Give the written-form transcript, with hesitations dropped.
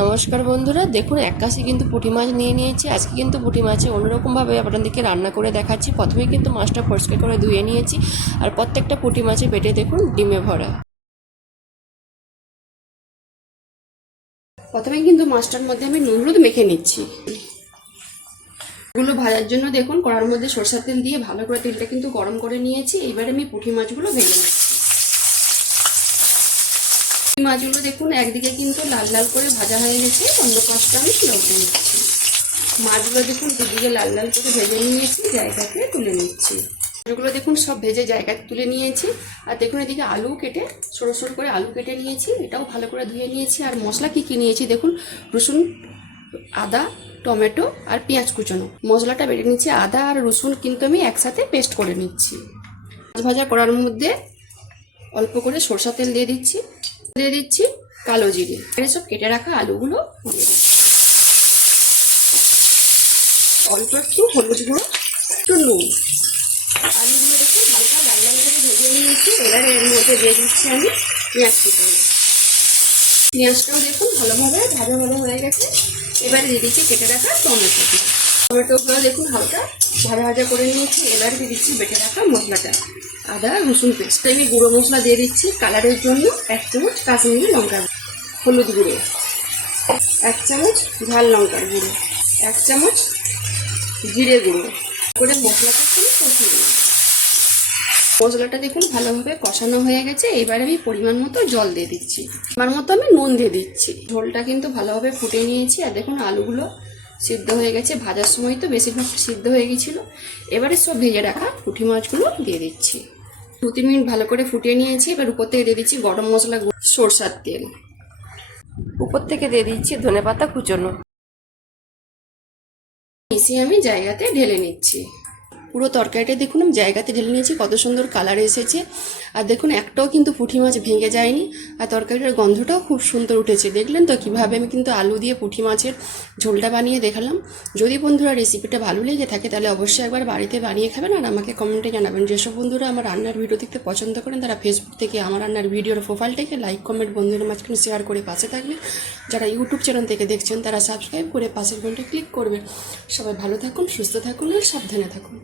নমস্কার বন্ধুরা, দেখুন একাশি কিন্তু পুঁটি মাছ নিয়ে নিয়েছি। আজকে কিন্তু পুঁটি মাছে অন্যরকমভাবে আপনাদেরকে রান্না করে দেখাচ্ছি। প্রথমে কিন্তু মাছটা পরিষ্কার করে ধুয়ে নিয়েছি, আর প্রত্যেকটা পুঁটি মাছে পেটে দেখুন ডিমে ভরা। প্রথমে কিন্তু মাছটার মধ্যে আমি নুন হলুদ মেখে নিচ্ছি। এগুলো ভাজার জন্য দেখুন কড়ার মধ্যে সরষের তেল দিয়ে ভালো করে তেলটা কিন্তু গরম করে নিয়েছি। এবারে আমি পুঁটি মাছগুলো ভেজে নিচ্ছি। মাছগুলো দেখুন একদিকে কিন্তু লাল লাল করে ভাজা হয়ে গেছে, অন্য পাশটা আমি লবণ নিচ্ছি। মাছগুলো দেখুন দুদিকে লাল লাল করে ভেজে নিয়েছি, জায়গাতে তুলে নিচ্ছি। মাছগুলো দেখুন সব ভেজে জায়গাতে তুলে নিয়েছি। আর দেখুন এদিকে আলু কেটে সরু সরু করে আলু কেটে নিয়েছি, এটাও ভালো করে ধুয়ে নিয়েছি। আর মশলা কী কী নিয়েছি দেখুন, রসুন, আদা, টমেটো আর পেঁয়াজ কুচোনো। মশলাটা বেটে নিচ্ছি। আদা আর রসুন কিন্তু আমি একসাথে পেস্ট করে নিচ্ছি। মাছ ভাজা করার মধ্যে অল্প করে সরষা তেল দিয়ে দিচ্ছি কালো জিরে। সব কেটে রাখা আলুগুলো দিয়ে দিচ্ছি। অল্প একটু হলুদ গুঁড়ো, একটু নুন। আলুগুলো দেখুন হালকা লাল লাল করে ভেজে নিয়েছি। এবারে এর মধ্যে দিয়ে দিচ্ছি আমি পেঁয়াজ কুচি। পেঁয়াজটাও দেখুন ভালোভাবে ভাজা হয়ে গেছে। এবারে দিয়ে দিচ্ছি কেটে রাখা টমেটোগুলো দেখুন হালকা ভাজা করে নিয়েছি। এবারে দিয়ে দিচ্ছি বেটে রাখা মশলাটা, আদা রসুন পেস্ট। আমি গুঁড়ো মশলা দিয়ে দিচ্ছি কালারের জন্য 1 চামচ কাশ্মীরি লঙ্কা, হলুদ গুঁড়ো 1 চামচ, ঝাল লঙ্কার গুঁড়ো 1 চামচ, জিরে গুঁড়ো করে মশলাটা কষিয়ে নিই। মশলাটা দেখুন ভালোভাবে কষানো হয়ে গেছে। এবারে আমি পরিমাণ মতো জল দিয়ে দিচ্ছি, আমার মতো আমি নুন দিয়ে দিচ্ছি। ঝোলটা কিন্তু ভালোভাবে ফুটে নিয়েছি। আর দেখুন আলুগুলো সিদ্ধ হয়ে গেছে, ভাজার সময় তো বেশিরভাগ সিদ্ধ হয়ে গেছিলো। এবারে সব ভেজে রাখা পুঁটি মাছগুলো দিয়ে দিচ্ছি। 2-3 মিনিট ভালো করে ফুটিয়ে নিয়েছি। এবার উপর থেকে দিয়ে দিচ্ছি গরম মশলা, সরষের তেল। উপর থেকে দিয়ে দিচ্ছি ধনেপাতা কুচোনো। মিশিয়ে আমি জায়গাতে ঢেলে নিচ্ছি। পুরো তরকারিটা দেখুন আমি জায়গাতে ঢেলে নিয়েছি, কত সুন্দর কালার এসেছে। আর দেখুন একটাও কিন্তু পুঁটি মাছ ভেঙে যায়নি। আর তরকারিটার গন্ধটাও খুব সুন্দর উঠেছে। দেখলেন তো কীভাবে আমি কিন্তু আলু দিয়ে পুঁটি মাছের ঝোলটা বানিয়ে দেখালাম। যদি বন্ধুরা রেসিপিটা ভালো লেগে থাকে তাহলে অবশ্যই একবার বাড়িতে বানিয়ে খাবেন আর আমাকে কমেন্টে জানাবেন। যেসব বন্ধুরা আমার রান্নার ভিডিও দেখতে পছন্দ করেন তারা ফেসবুক থেকে আমার রান্নার ভিডিওর প্রোফাইলটাকে লাইক কমেন্ট বন্ধুদের মাঝখানে শেয়ার করে পাশে থাকবেন। যারা ইউটিউব চ্যানেল থেকে দেখছেন তারা সাবস্ক্রাইব করে পাশের ঘন্টায় ক্লিক করবেন। সবাই ভালো থাকুন, সুস্থ থাকুন আর সাবধানে থাকুন।